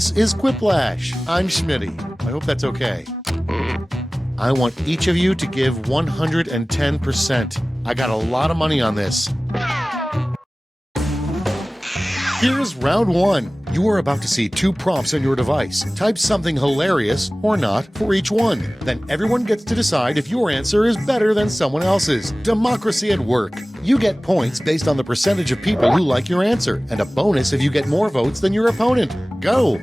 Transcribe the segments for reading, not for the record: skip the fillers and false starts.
This is Quiplash. I'm Schmitty. I hope that's okay. I want each of you to give 110%. I got a lot of money on this. Here's round one. You are about to see two prompts on your device. Type something hilarious or not for each one. Then everyone gets to decide if your answer is better than someone else's. Democracy at work. You get points based on the percentage of people who like your answer, and a bonus if you get more votes than your opponent. Go!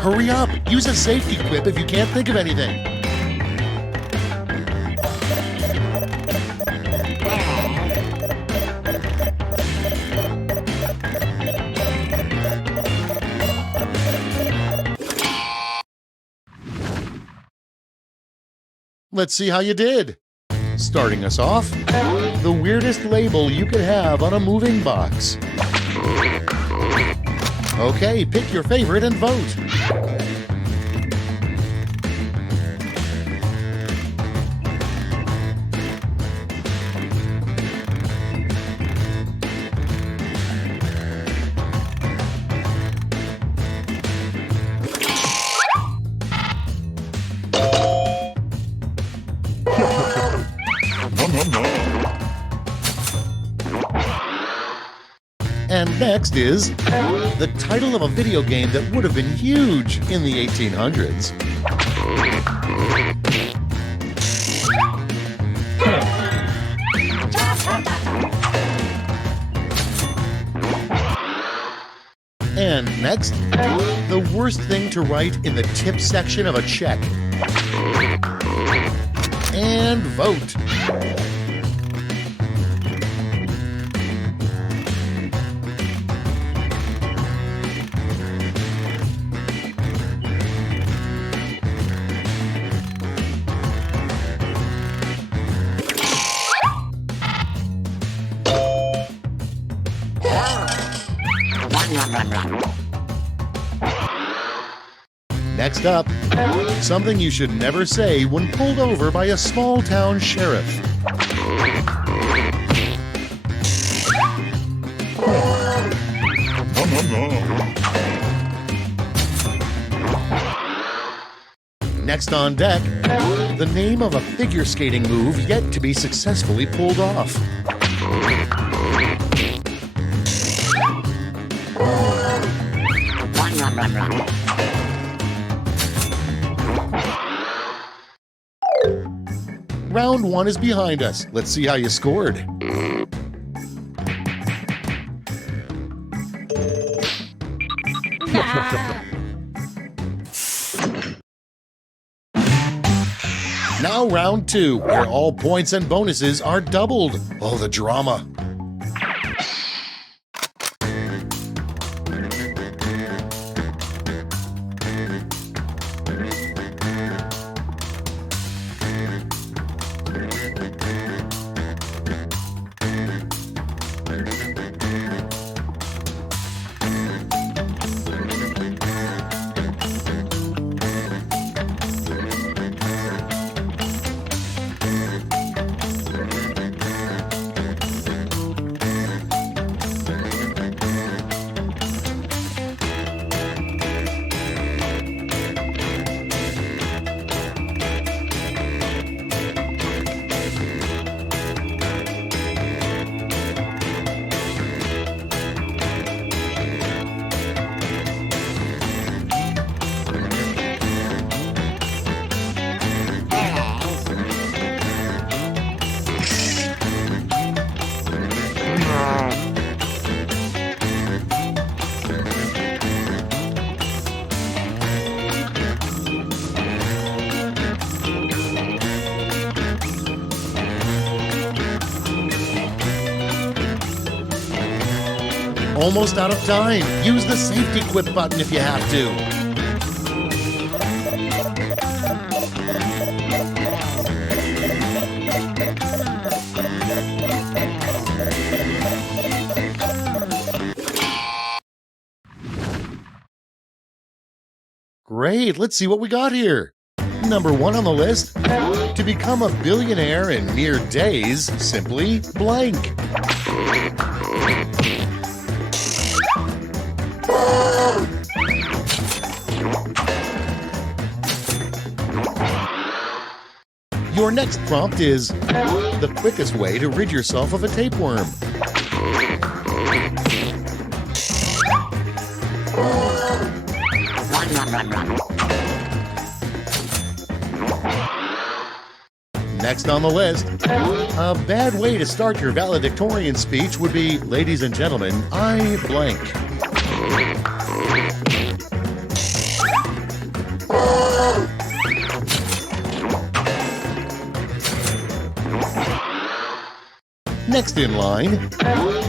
Hurry up! Use a safety quip if you can't think of anything. Let's see how you did. Starting us off, the weirdest label you could have on a moving box. Okay, pick your favorite and vote. And next is the title of a video game that would have been huge in the 1800s. And next, the worst thing to write in the tip section of a check. And vote. Next up, something you should never say when pulled over by a small-town sheriff. Next on deck, the name of a figure skating move yet to be successfully pulled off. Round one is behind us. Let's see how you scored. Now round two, where all points and bonuses are doubled. Oh, the drama. almost out of time. Use the safety quip button if you have to. Great, let's see what we got here. Number 1 on the list, to become a billionaire in mere days, simply blank. Your next prompt is the quickest way to rid yourself of a tapeworm. Next on the list, a bad way to start your valedictorian speech would be, ladies and gentlemen, I blank. Next in line,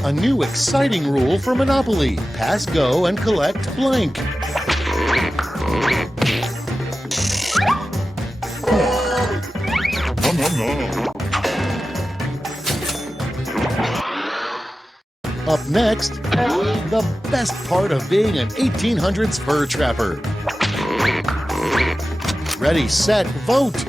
a new exciting rule for Monopoly. Pass go and collect blank. Up next, the best part of being an 1800s fur trapper. Ready, set, vote!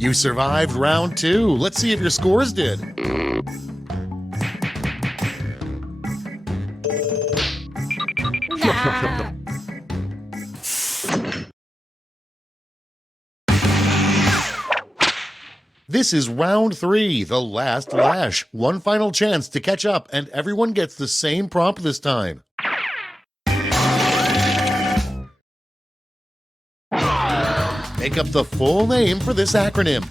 You survived round 2. Let's see if your scores did. This is round 3, the last lash. One final chance to catch up, and everyone gets the same prompt this time. Make up the full name for this acronym.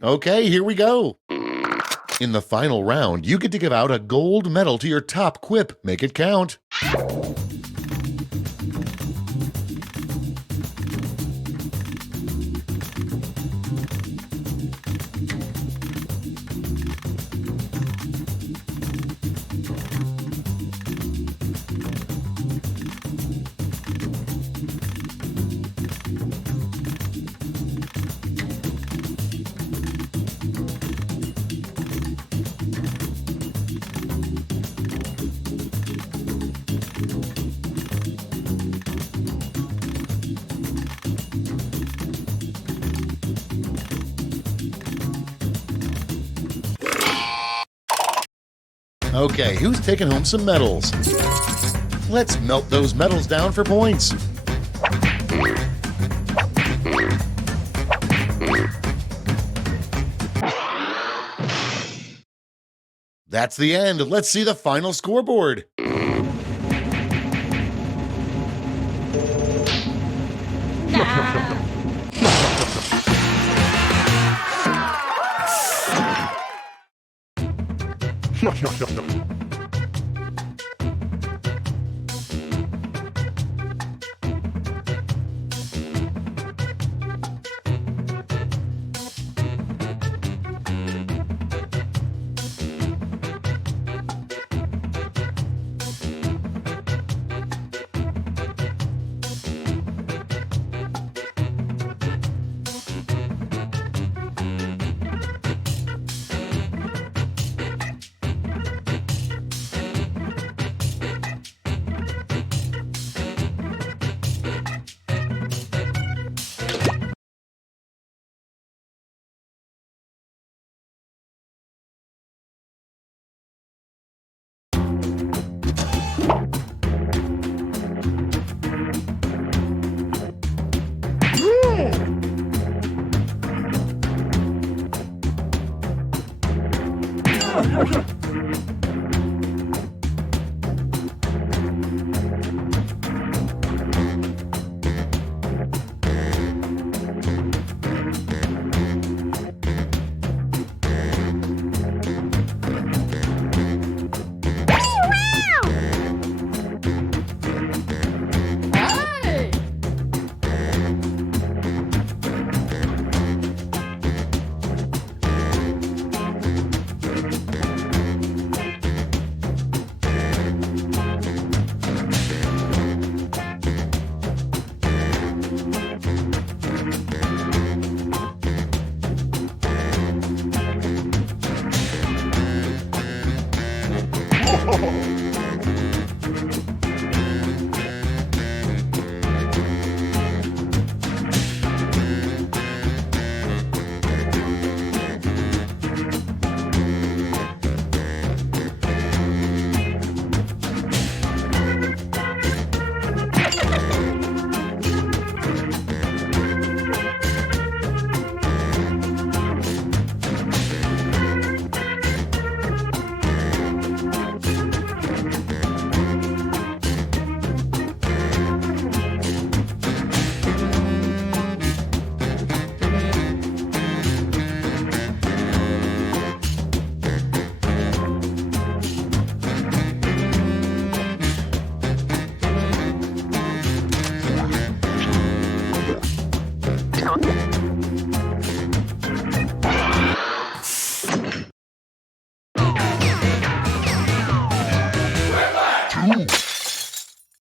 Okay, here we go. In the final round, you get to give out a gold medal to your top quip. Make it count. Okay, who's taking home some medals? Let's melt those medals down for points. That's the end. Let's see the final scoreboard.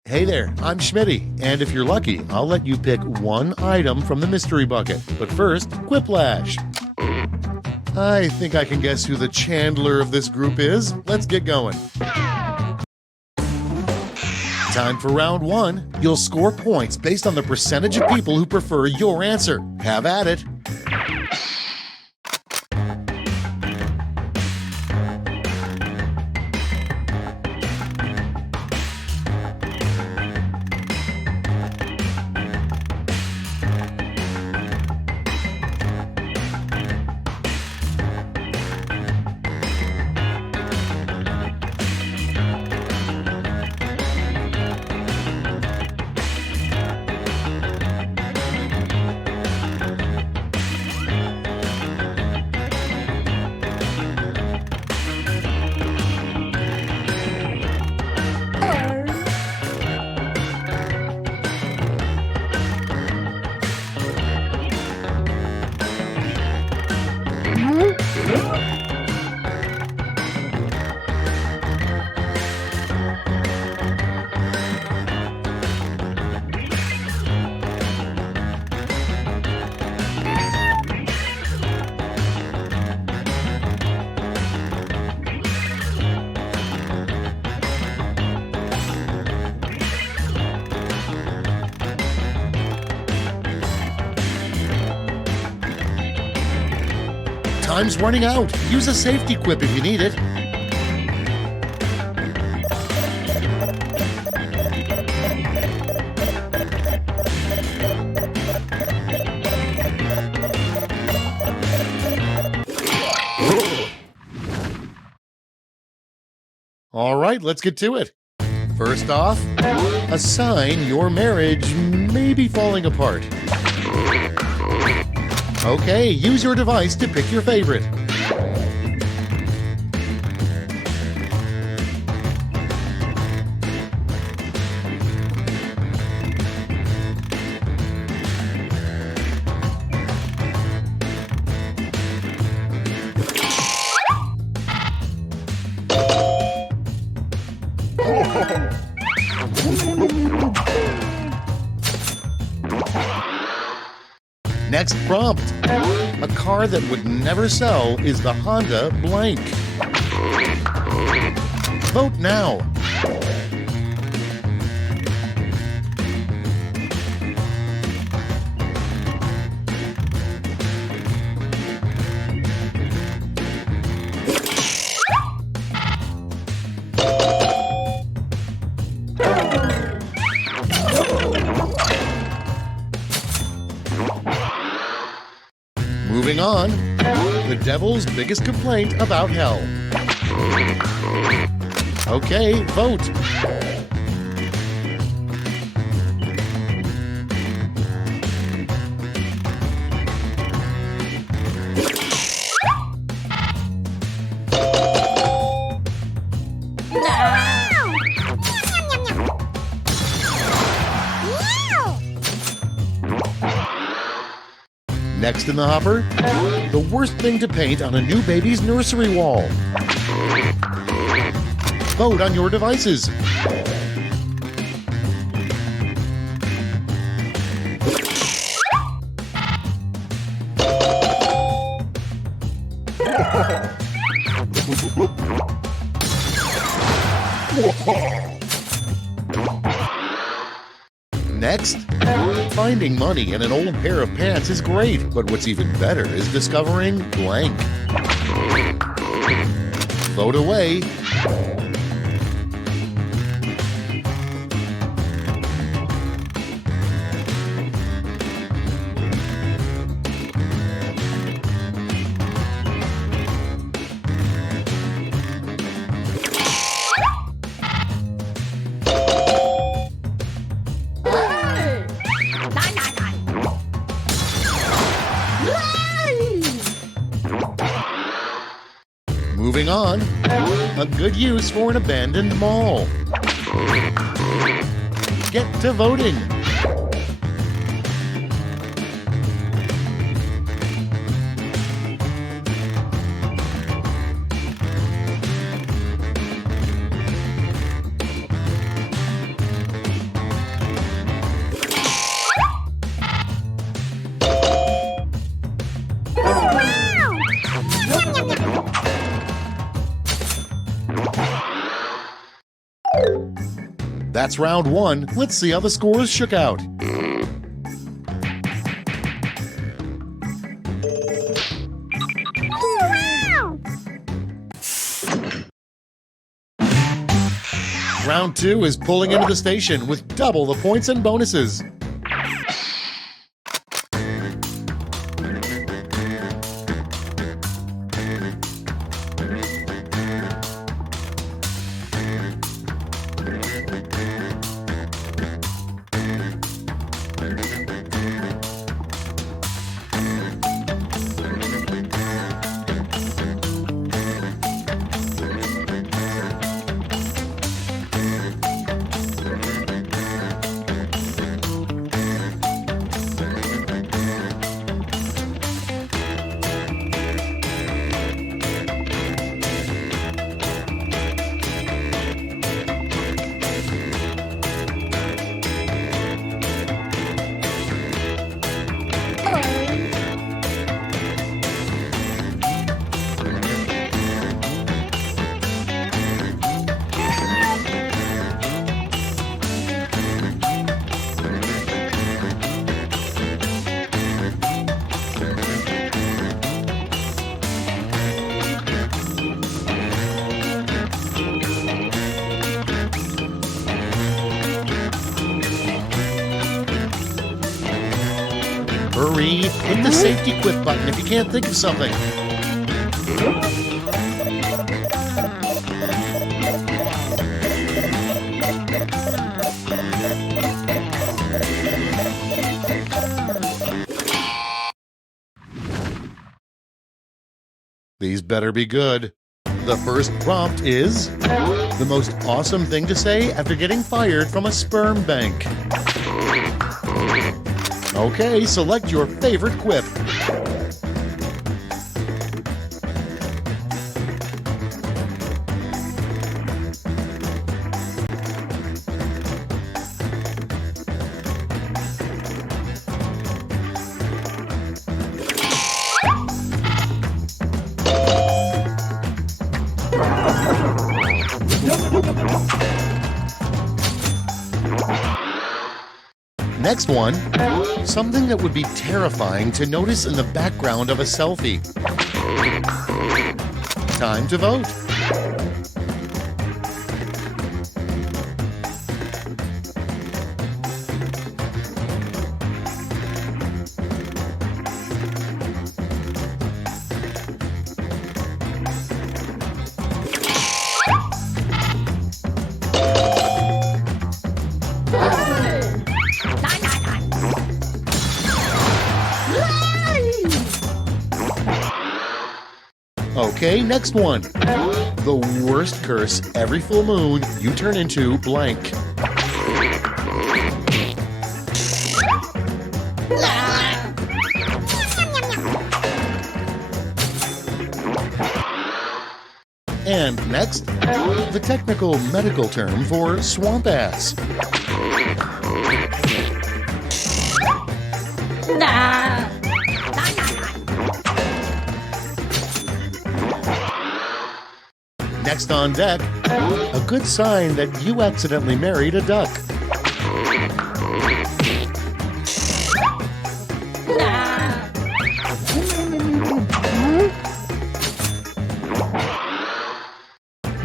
Hey there, I'm Schmitty, and if you're lucky, I'll let you pick one item from the mystery bucket. But first, Quiplash. I think I can guess who the Chandler of this group is. Let's get going. Time for round one. You'll score points based on the percentage of people who prefer your answer. Have at it. Time's running out. Use a safety quip if you need it. All right, let's get to it. First off, a sign your marriage may be falling apart. Okay, use your device to pick your favorite. Next prompt. A car that would never sell is the Honda blank. Vote now. Moving on, the devil's biggest complaint about hell. Okay, vote. Next in the hopper, the worst thing to paint on a new baby's nursery wall. Vote on your devices. Next, finding money in an old pair of pants is great, but what's even better is discovering blank. Vote away. Moving on, a good use for an abandoned mall. Get to voting. That's round one. Let's see how the scores shook out. Round two is pulling into the station with double the points and bonuses. Hurry, hit the safety quit button if you can't think of something. These better be good. The first prompt is the most awesome thing to say after getting fired from a sperm bank. Okay, select your favorite quip. Next one, something that would be terrifying to notice in the background of a selfie. Time to vote. Okay, next one. The worst curse every full moon, you turn into blank. And next, the technical medical term for swamp ass. Next on deck, a good sign that you accidentally married a duck.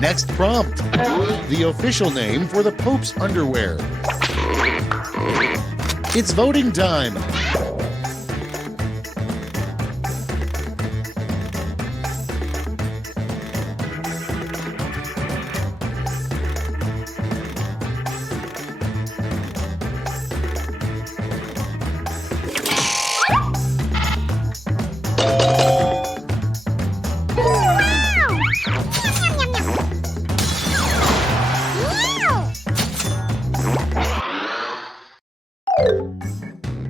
Next prompt, the official name for the Pope's underwear. It's voting time.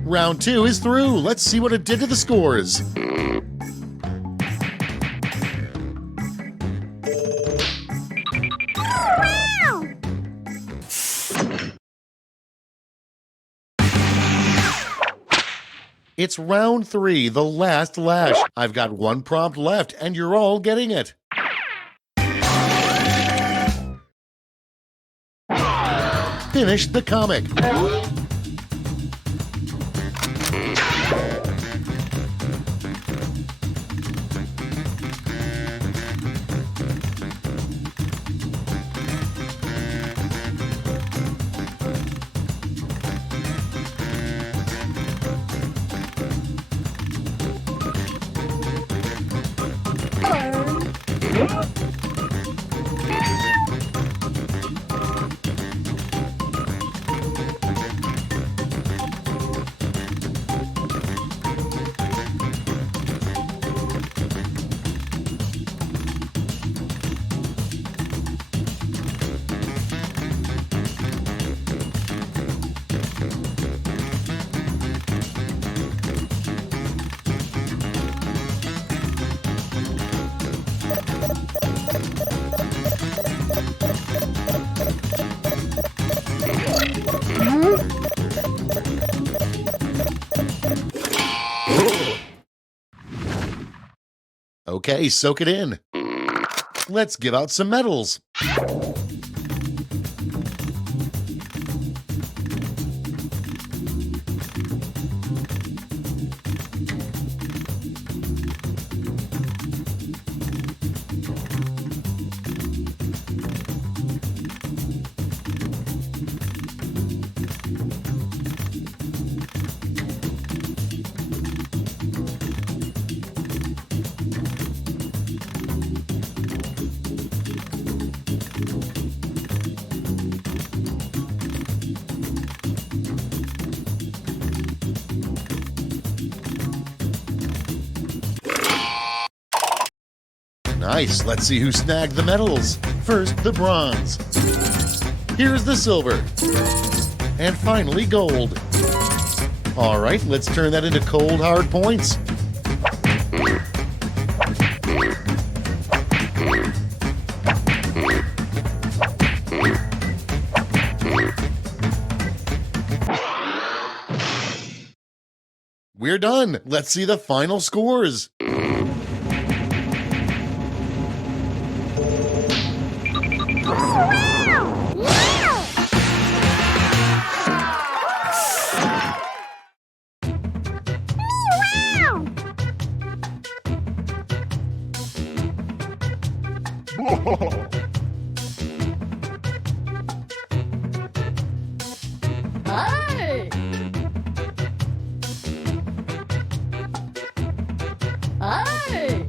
Round 2 is through. Let's see what it did to the scores. It's round 3, the last lash. I've got one prompt left, and you're all getting it. Finish the comic. Okay, soak it in. Let's give out some medals. Nice, let's see who snagged the medals. First, the bronze. Here's the silver. And finally, gold. All right, let's turn that into cold, hard points. We're done. Let's see the final scores. Hey! Hey!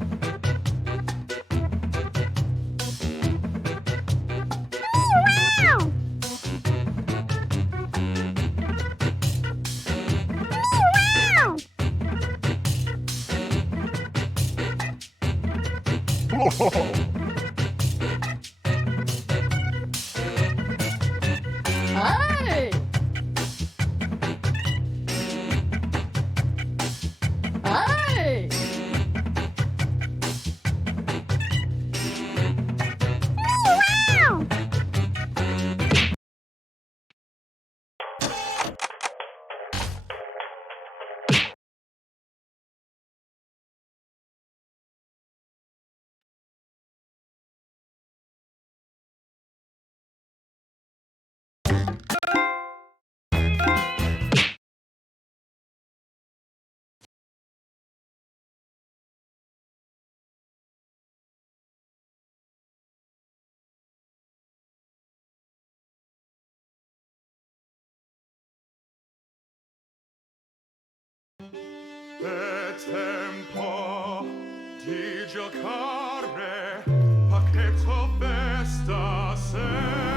Hey! Hey! È tempo di giocare, pacchetto festa sei.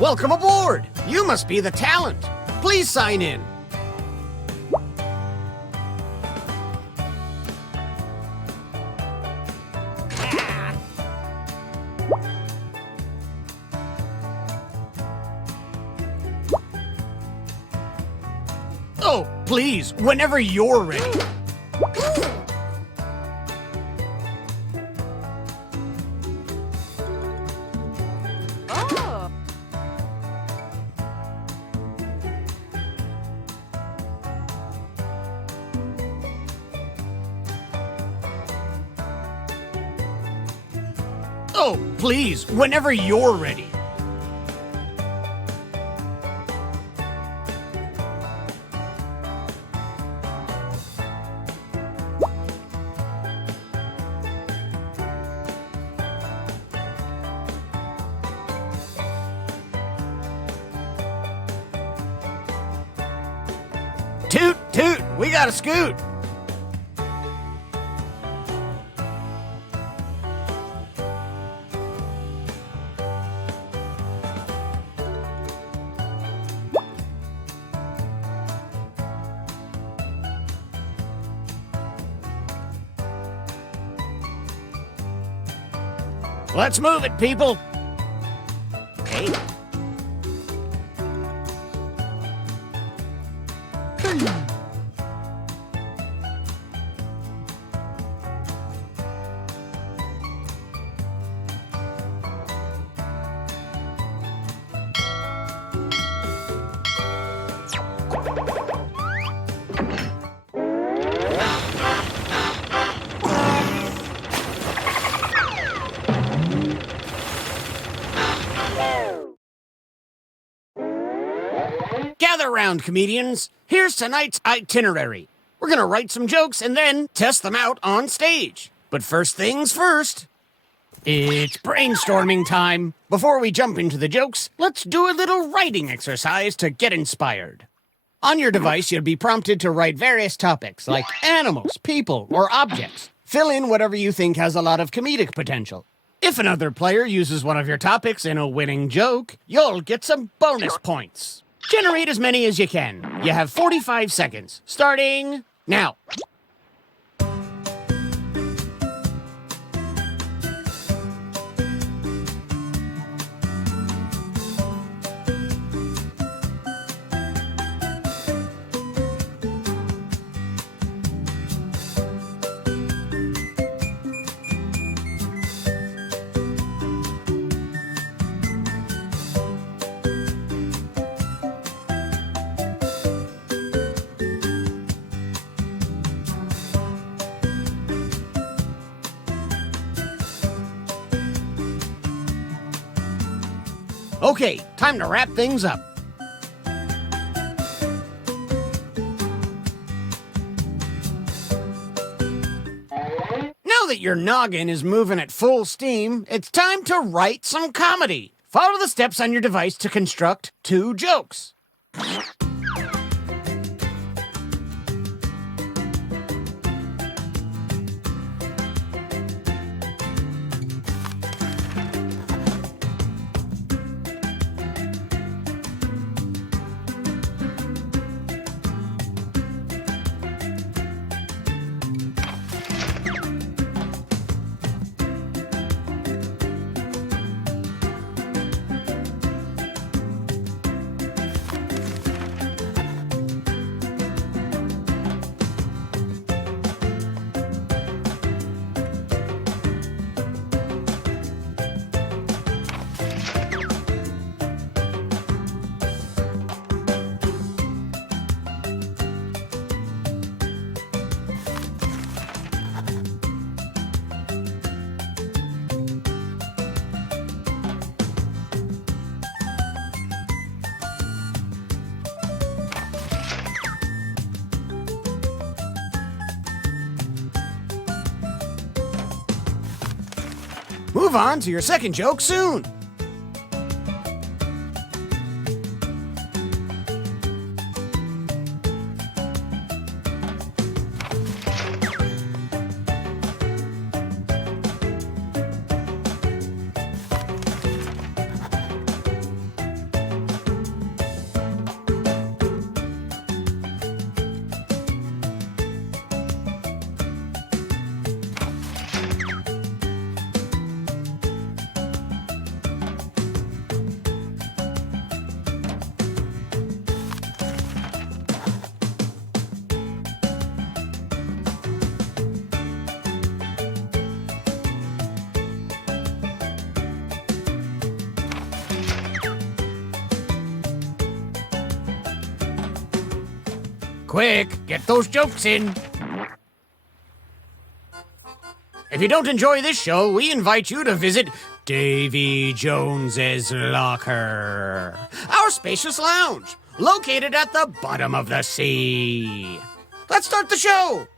Welcome aboard! You must be the talent. Please sign in. Oh, please, whenever you're ready. Oh! Oh, please, whenever you're ready. Toot, toot, we got a scoot. Let's move it, people. Hey. Gather round, comedians. Here's tonight's itinerary. We're gonna write some jokes and then test them out on stage. But first things first, it's brainstorming time. Before we jump into the jokes, let's do a little writing exercise to get inspired. On your device, you'll be prompted to write various topics like animals, people, or objects. Fill in whatever you think has a lot of comedic potential. If another player uses one of your topics in a winning joke, you'll get some bonus points. Generate as many as you can. You have 45 seconds, starting now. Okay, time to wrap things up. your noggin is moving at full steam, it's time to write some comedy. Follow the steps on your device to construct 2 jokes. Move on to your second joke soon. Quick, get those jokes in. If you don't enjoy this show, we invite you to visit Davy Jones's Locker, our spacious lounge, located at the bottom of the sea. Let's start the show.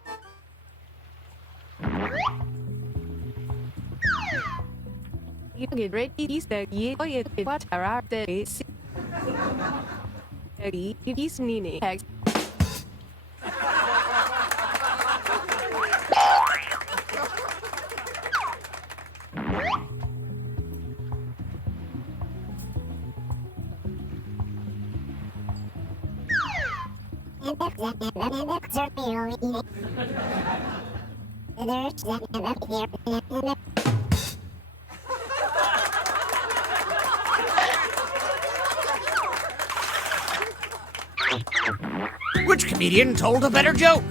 Which comedian told a better joke?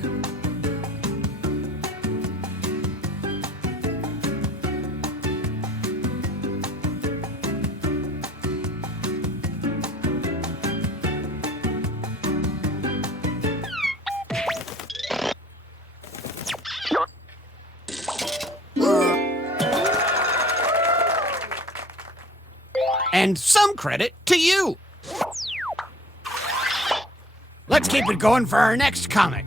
And some credit to you. Let's keep it going for our next comic.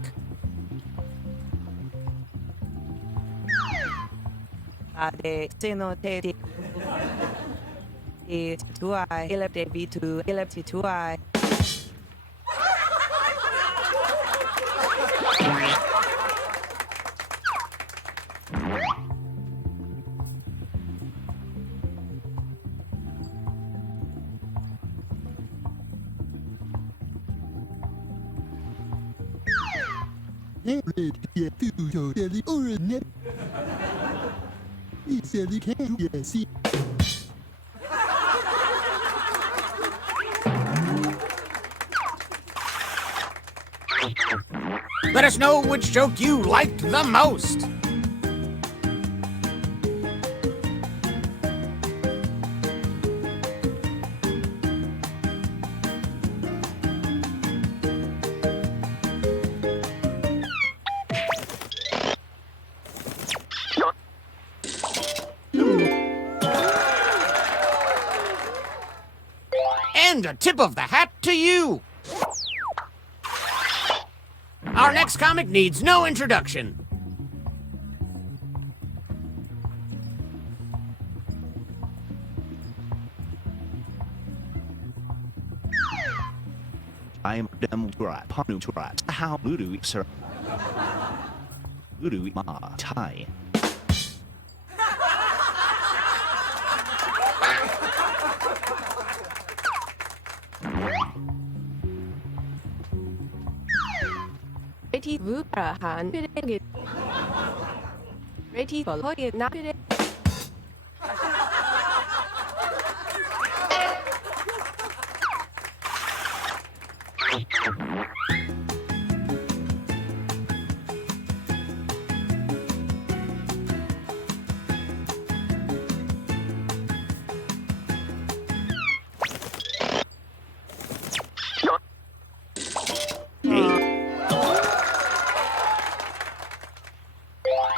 Let us know which joke you liked the most. And a tip of the hat to you. Our next comic needs no introduction. I'm Democrat, Panurat, how Ludu, sir. Ludu Ma Tai. Ready to Han Bidget. Ready for Hoyt Nugget.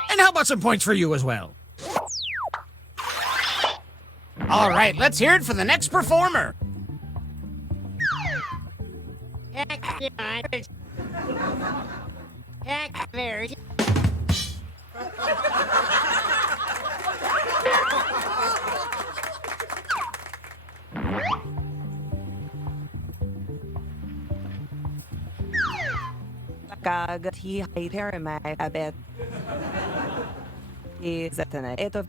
And how about some points for you as well? All right, let's hear it for the next performer. Gag he paramag a bit. Is that an it of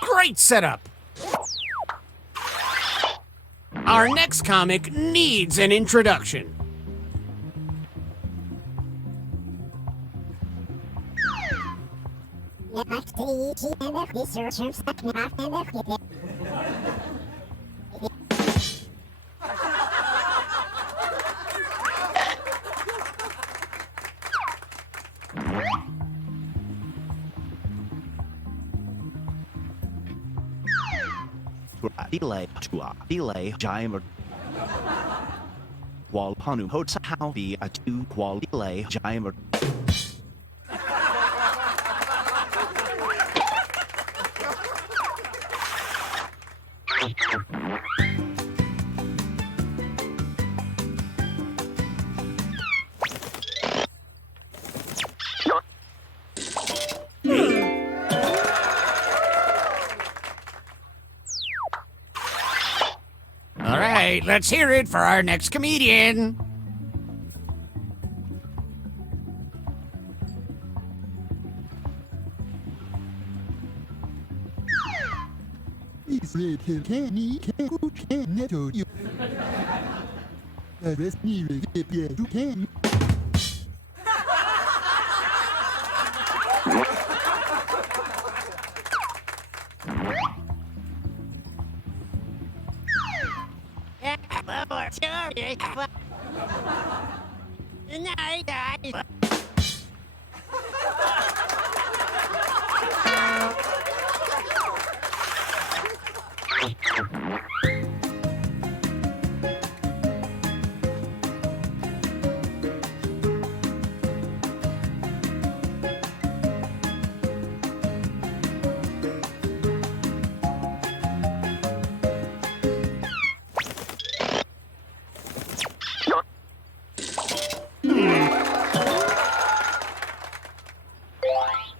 Great setup. Our next comic needs an introduction. Delay to delay Jimer. Wal Panu Hotsa how be a 2 qual delay Jimer. All right, let's hear it for our next comedian.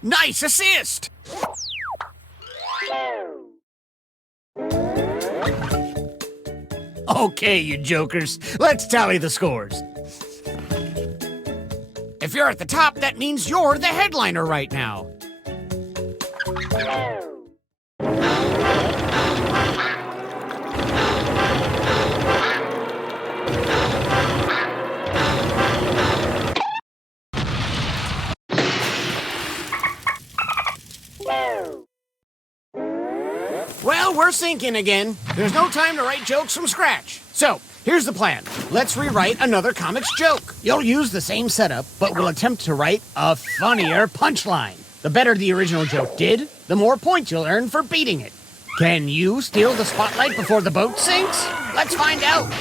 Nice assist! Okay, you jokers, let's tally the scores. If you're at the top, that means you're the headliner right now. Well, we're sinking again. There's no time to write jokes from scratch. So, here's the plan. Let's rewrite another comic's joke. You'll use the same setup, but we'll attempt to write a funnier punchline. The better the original joke did, the more points you'll earn for beating it. Can you steal the spotlight before the boat sinks? Let's find out.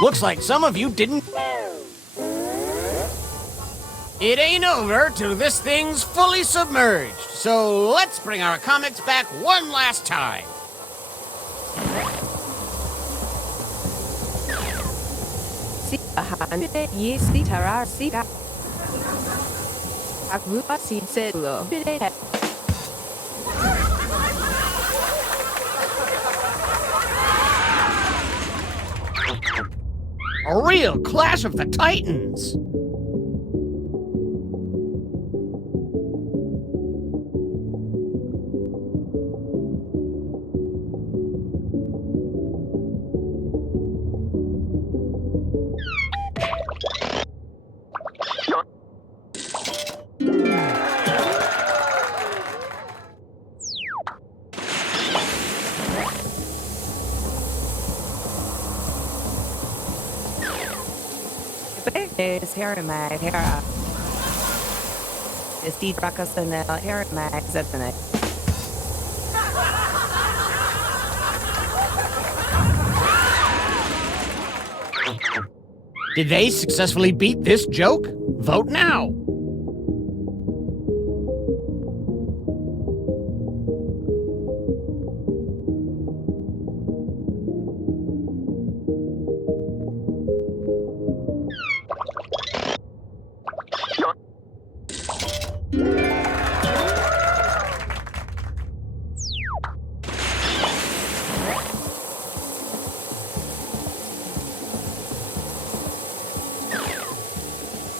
Looks like some of you didn't. It ain't over till this thing's fully submerged. So let's bring our comics back one last time. 시한테 이시타라 시가 아구아 시셀로 비레 A real Clash of the Titans. is Harriman Hera. Is the Rakasana Harriman Zetane. Did they successfully beat this joke? Vote now.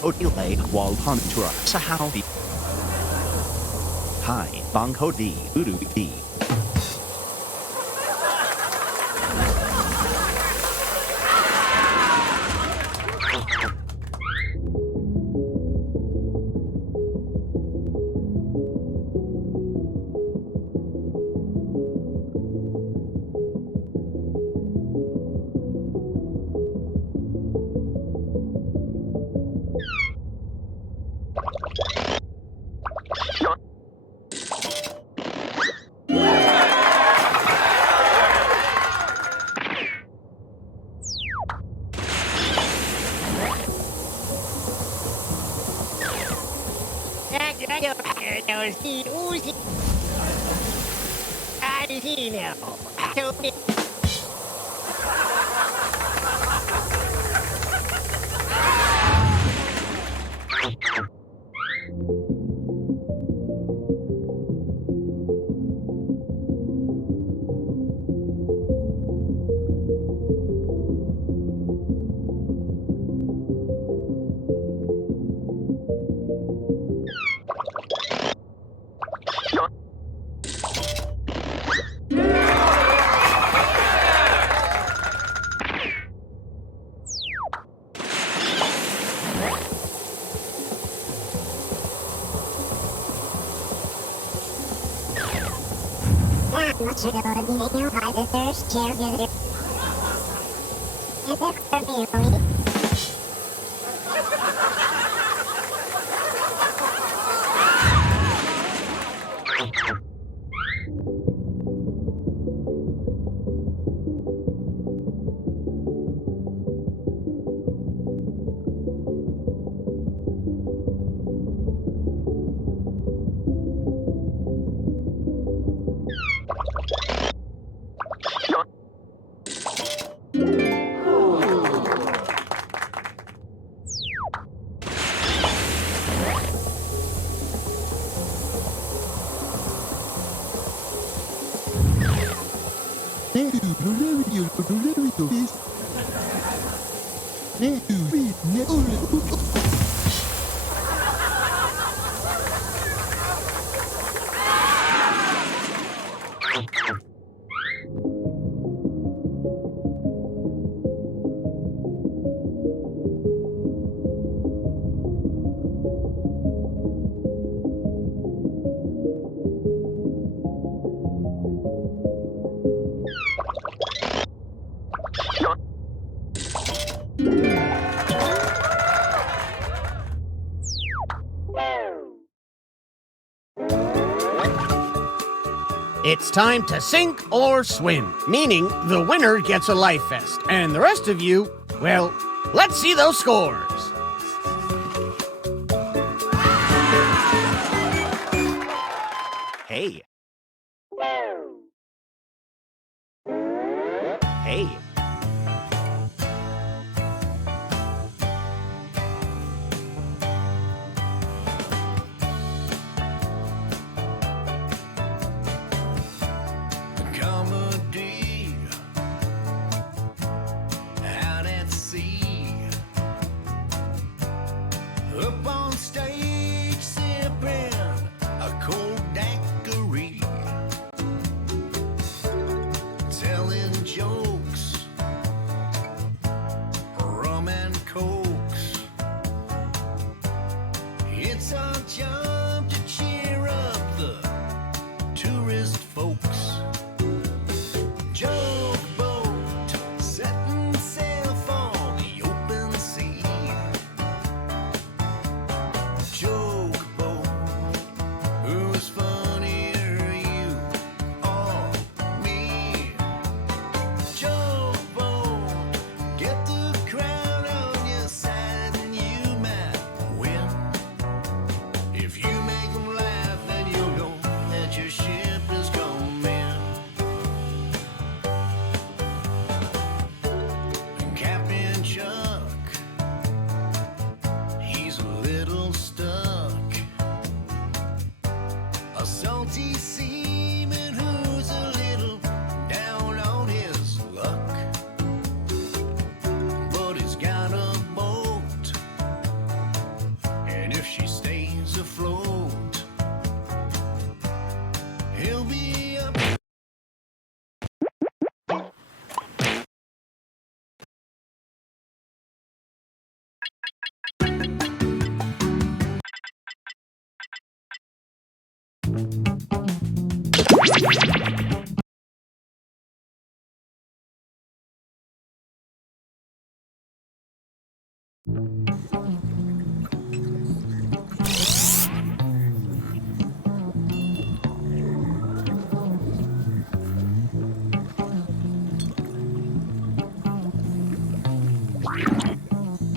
Odile Walhantura Sahavi. Hi, Banko D. Udu D. It's time to sink or swim, meaning the winner gets a life vest, and the rest of you Well, let's see those scores. Hey. Hey. Comedy out at sea, up on stage sipping a cold daiquiri, telling jokes, rum and cokes. It's our job to cheer up the tourist folks. Joke boat, setting sail for the open sea. Joke boat, who's funnier, you or me? Joke boat, get the crowd on your side and you might win. If you make them laugh, then you'll know that your ship is coming. Captain Chuck, he's a little stuck. A salty seaman who's a little down on his luck. But he's got a boat, and if she stays afloat, he'll be up.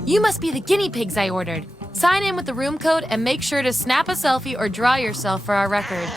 You must be the guinea pigs I ordered. Sign in with the room code and make sure to snap a selfie or draw yourself for our records.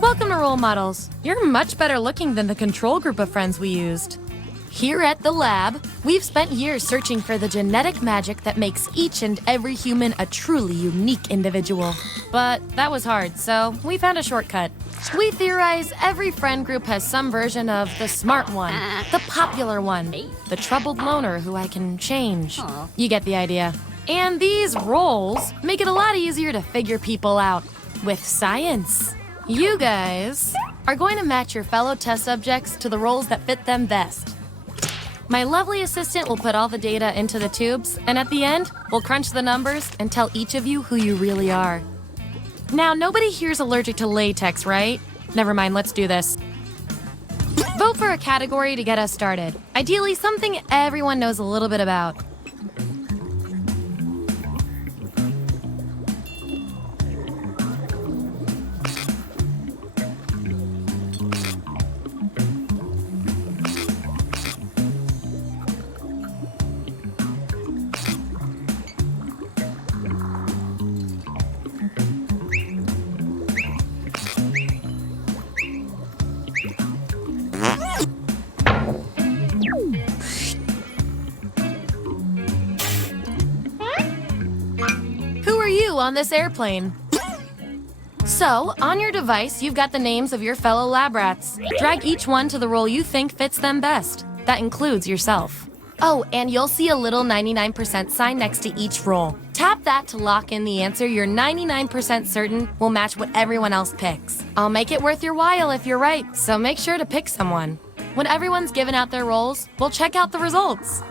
Welcome to Role Models. You're much better looking than the control group of friends we used. Here at the lab, we've spent years searching for the genetic magic that makes each and every human a truly unique individual. But that was hard, so we found a shortcut. We theorize every friend group has some version of the smart one, the popular one, the troubled loner who I can change. You get the idea. And these roles make it a lot easier to figure people out with science. You guys are going to match your fellow test subjects to the roles that fit them best. My lovely assistant will put all the data into the tubes, and at the end, we'll crunch the numbers and tell each of you who you really are. Now, nobody here's allergic to latex, right? Never mind, let's do this. Vote for a category to get us started. Ideally, something everyone knows a little bit about. Who are you on this airplane? So, on your device, you've got the names of your fellow lab rats. Drag each one to the role you think fits them best. That includes yourself. Oh, and you'll see a little 99% sign next to each role. Tap that to lock in the answer you're 99% certain will match what everyone else picks. I'll make it worth your while if you're right, so make sure to pick someone. When everyone's given out their roles, we'll check out the results.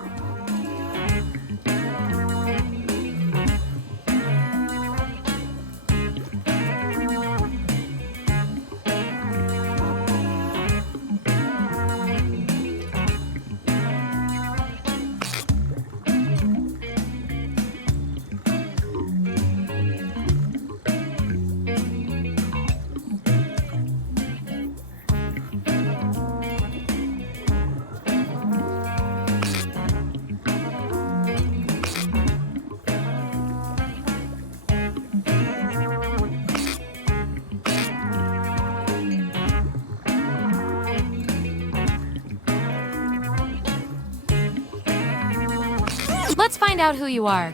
Let's find out who you are.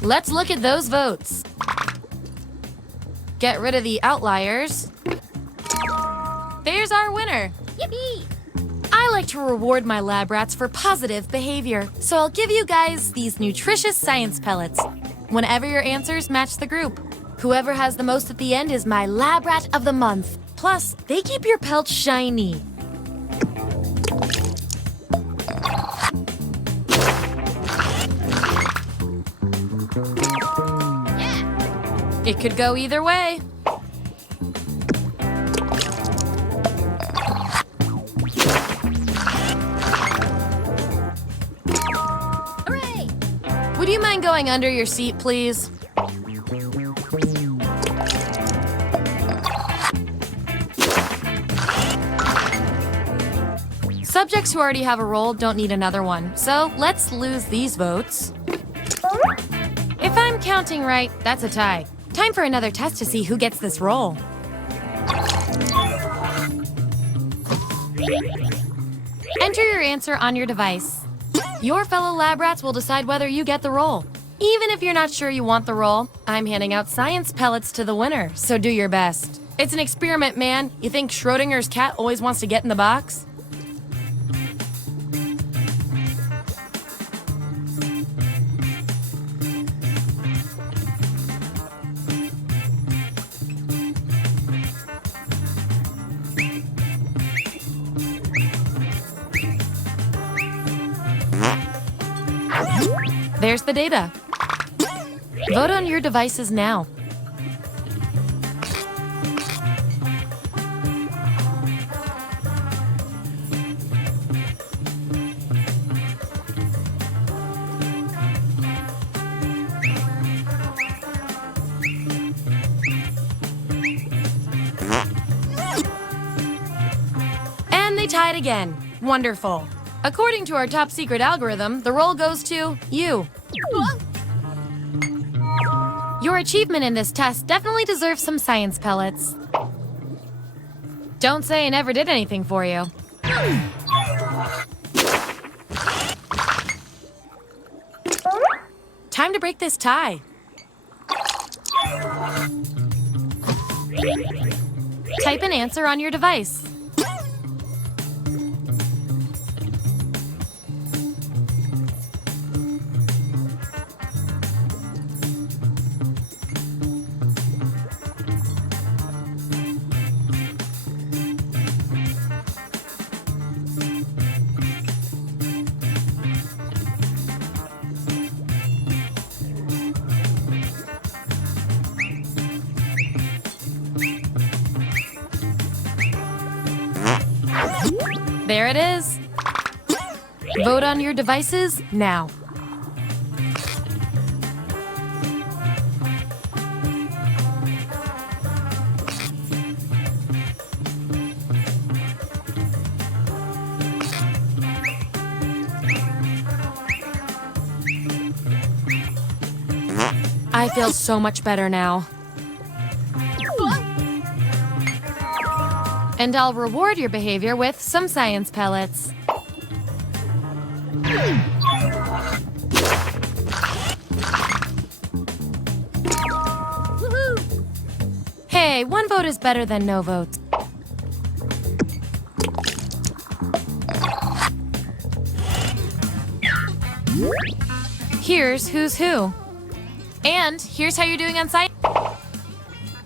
Let's look at those votes. Get rid of the outliers. There's our winner. Yippee! I like to reward my lab rats for positive behavior, so I'll give you guys these nutritious science pellets whenever your answers match the group. Whoever has the most at the end is my lab rat of the month. Plus, they keep your pelts shiny. It could go either way. Hooray! Would you mind going under your seat, please? Subjects who already have a role don't need another one, so let's lose these votes. If I'm counting right, that's a tie. Time for another test to see who gets this role. Enter your answer on your device. Your fellow lab rats will decide whether you get the role. Even if you're not sure you want the role, I'm handing out science pellets to the winner, so do your best. It's an experiment, man. You think Schrodinger's cat always wants to get in the box? There's the data. Vote on your devices now. And they tied again. Wonderful. According to our top secret algorithm, the role goes to you. Your achievement in this test definitely deserves some science pellets. Don't say I never did anything for you. Time to break this tie. Type an answer on your device. There it is. Vote on your devices now. I feel so much better now. And I'll reward your behavior with some science pellets. Hey, one vote is better than no votes. Here's who's who. And here's how you're doing on site.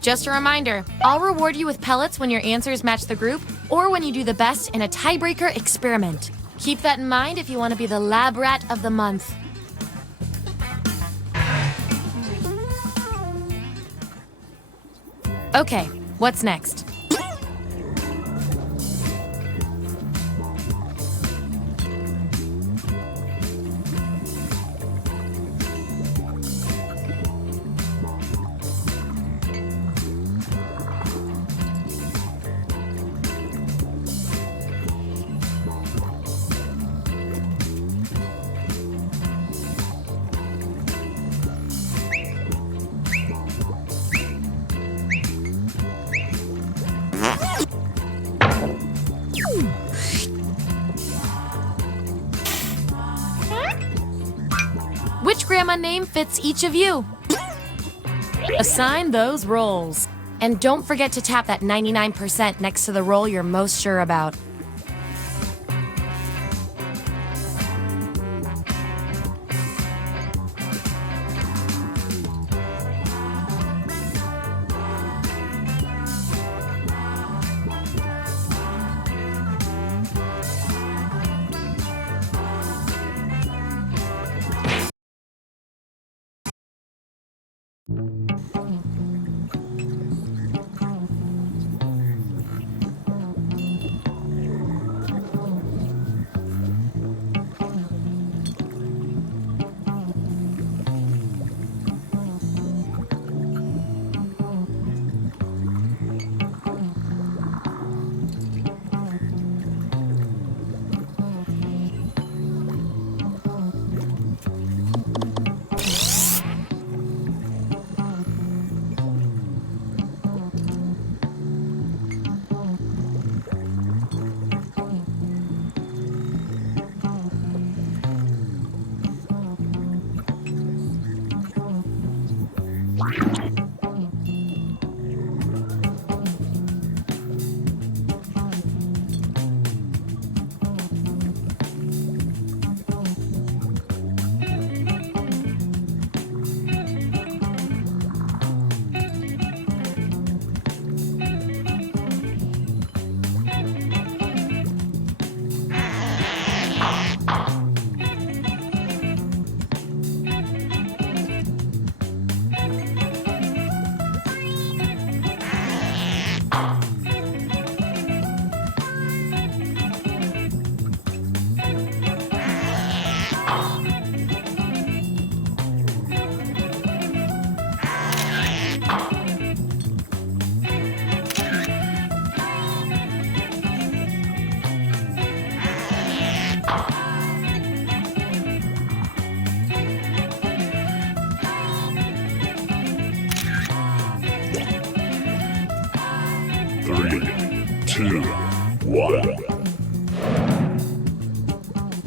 Just a reminder, I'll reward you with pellets when your answers match the group or when you do the best in a tiebreaker experiment. Keep that in mind if you want to be the lab rat of the month. Okay, what's next? Which grandma name fits each of you? Assign those roles. And don't forget to tap that 99% next to the role you're most sure about.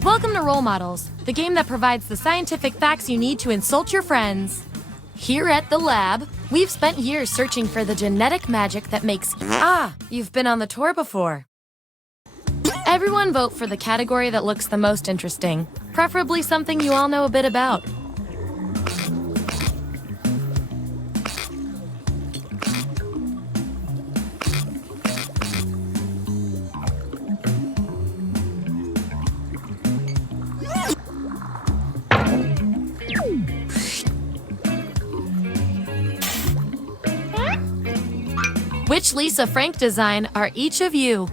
Welcome to Role Models, the game that provides the scientific facts you need to insult your friends. Here at the lab, we've spent years searching for the genetic magic that makes... you've been on the tour before. Everyone vote for the category that looks the most interesting, preferably something you all know a bit about. Which Lisa Frank design are each of you?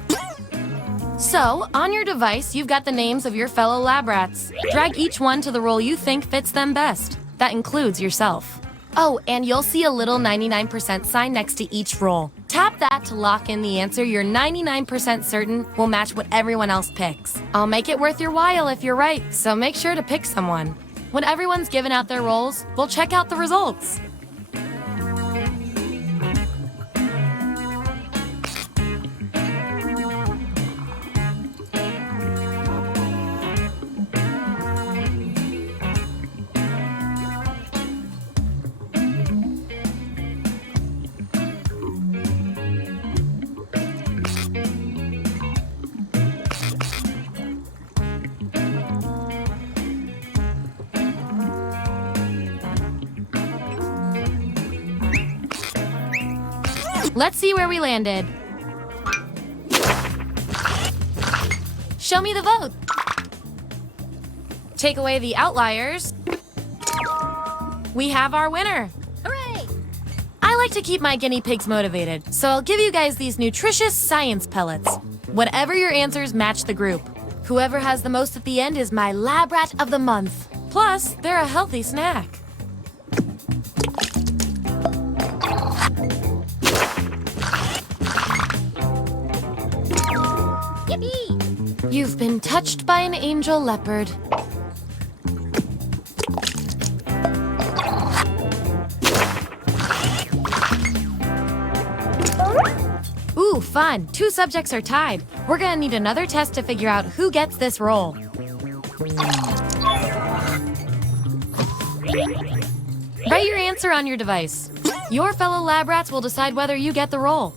So, on your device, you've got the names of your fellow lab rats. Drag each one to the role you think fits them best. That includes yourself. Oh, and you'll see a little 99% sign next to each role. Tap that to lock in the answer you're 99% certain will match what everyone else picks. I'll make it worth your while if you're right, so make sure to pick someone. When everyone's given out their roles, we'll check out the results. Let's see where we landed. Show me the vote. Take away the outliers. We have our winner. Hooray! I like to keep my guinea pigs motivated, so I'll give you guys these nutritious science pellets. Whatever your answers, match the group. Whoever has the most at the end is my lab rat of the month. Plus, they're a healthy snack. Yippee! You've been touched by an angel leopard. Ooh, fun. 2 subjects are tied. We're gonna need another test to figure out who gets this role. Write your answer on your device. Your fellow lab rats will decide whether you get the role.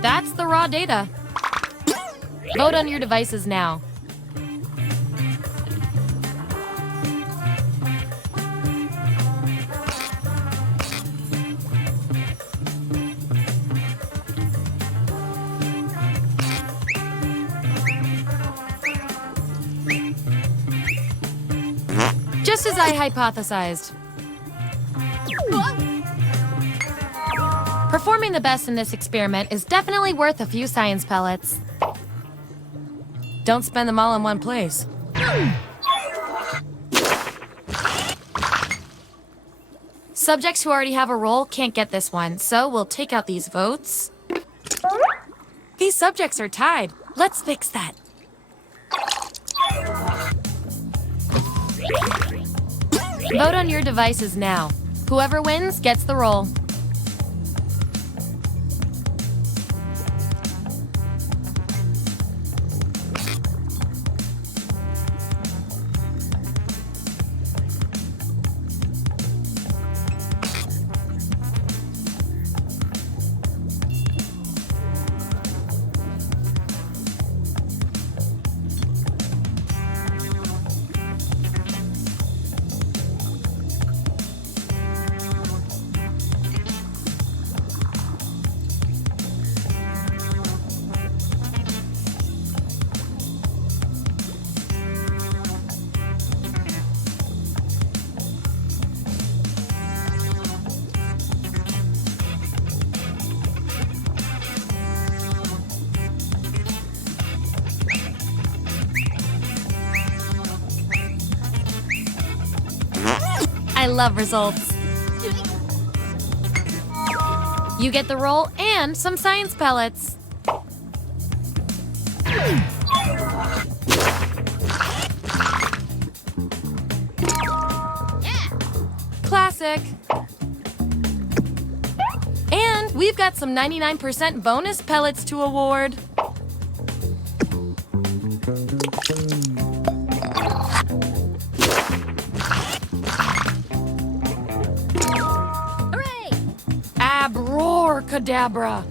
That's the raw data. Vote on your devices now. Just as I hypothesized. Performing the best in this experiment is definitely worth a few science pellets. Don't spend them all in one place. Subjects who already have a role can't get this one, so we'll take out these votes. These subjects are tied. Let's fix that. Vote on your devices now. Whoever wins gets the role. I love results. You get the role and some science pellets. Classic. And we've got some 99% bonus pellets to award. Hooray! Abracadabra.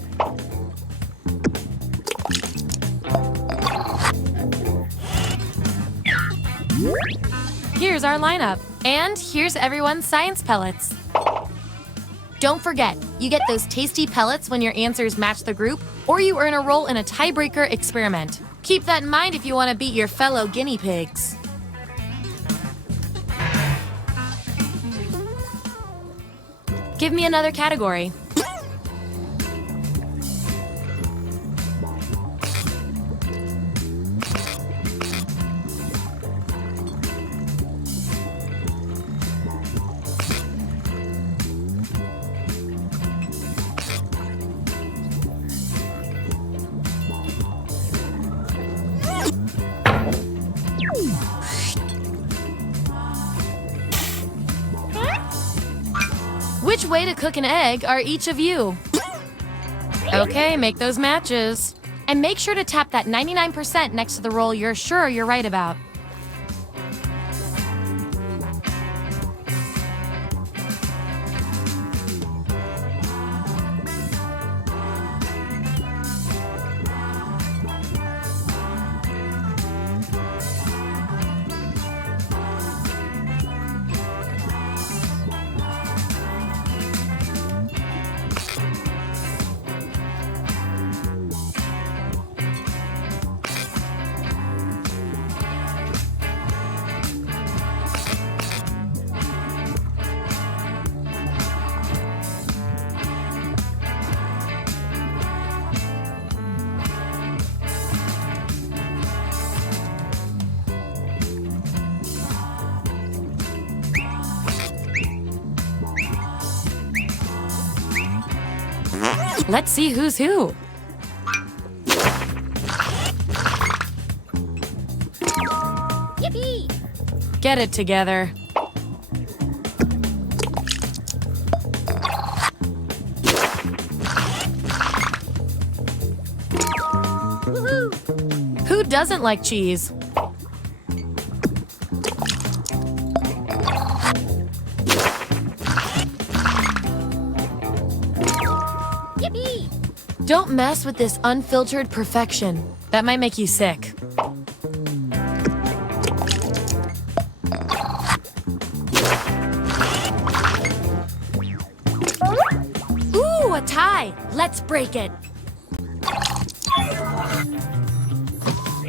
Here's our lineup. And here's everyone's science pellets. Don't forget, you get those tasty pellets when your answers match the group, or you earn a role in a tiebreaker experiment. Keep that in mind if you want to beat your fellow guinea pigs. Give me another category. Which way to cook an egg are each of you? Okay, make those matches. And make sure to tap that 99% next to the roll you're sure you're right about. Let's see who's who. Yippee! Get it together. Woohoo! Who doesn't like cheese? Yippee! Don't mess with this unfiltered perfection. That might make you sick. Ooh, a tie! Let's break it.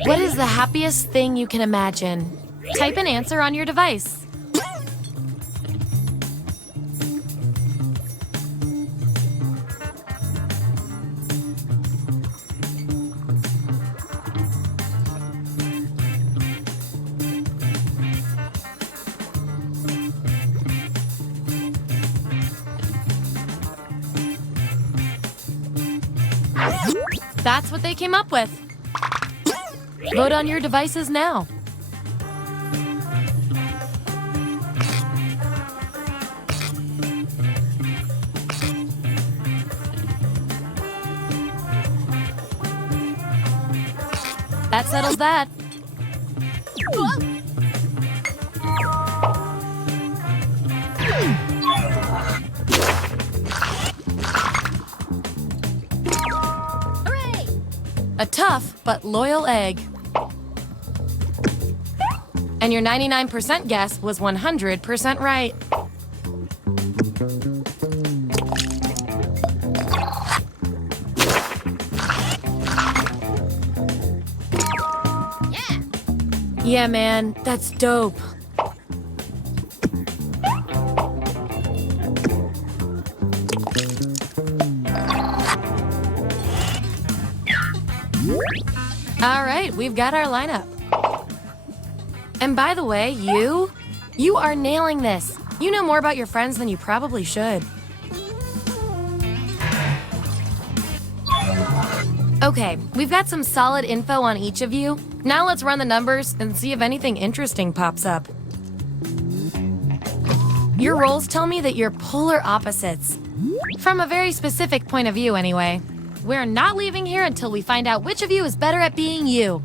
What is the happiest thing you can imagine? Type an answer on your device. That's what they came up with. Vote on your devices now. That settles that. Hooray! A tough but loyal egg. And your 99% guess was 100% right. Yeah! Yeah, man, that's dope. All right, we've got our lineup. And by the way, you are nailing this. You know more about your friends than you probably should. Okay, we've got some solid info on each of you. Now let's run the numbers and see if anything interesting pops up. Your rolls tell me that you're polar opposites. From a very specific point of view, anyway. We're not leaving here until we find out which of you is better at being you.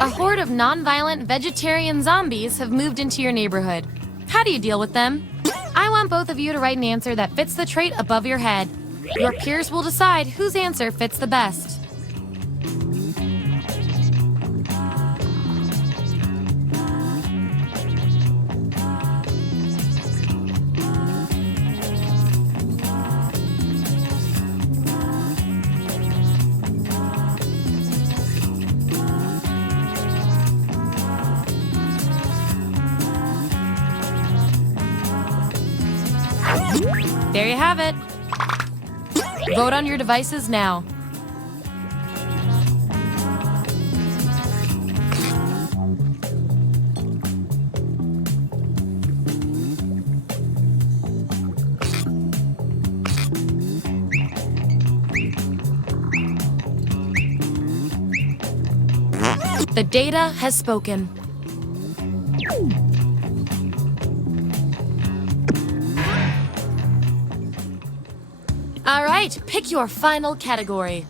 A horde of non-violent vegetarian zombies have moved into your neighborhood. How do you deal with them? I want both of you to write an answer that fits the trait above your head. Your peers will decide whose answer fits the best. There you have it. Vote on your devices now. The data has spoken. All right, pick your final category.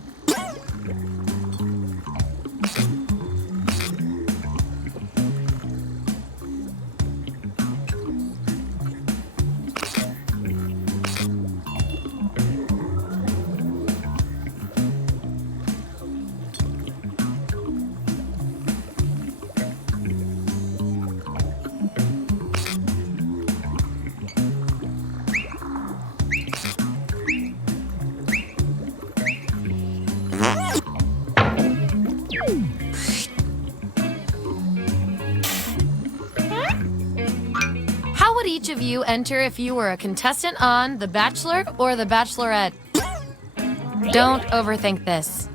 How would each of you enter if you were a contestant on The Bachelor or The Bachelorette? Don't overthink this.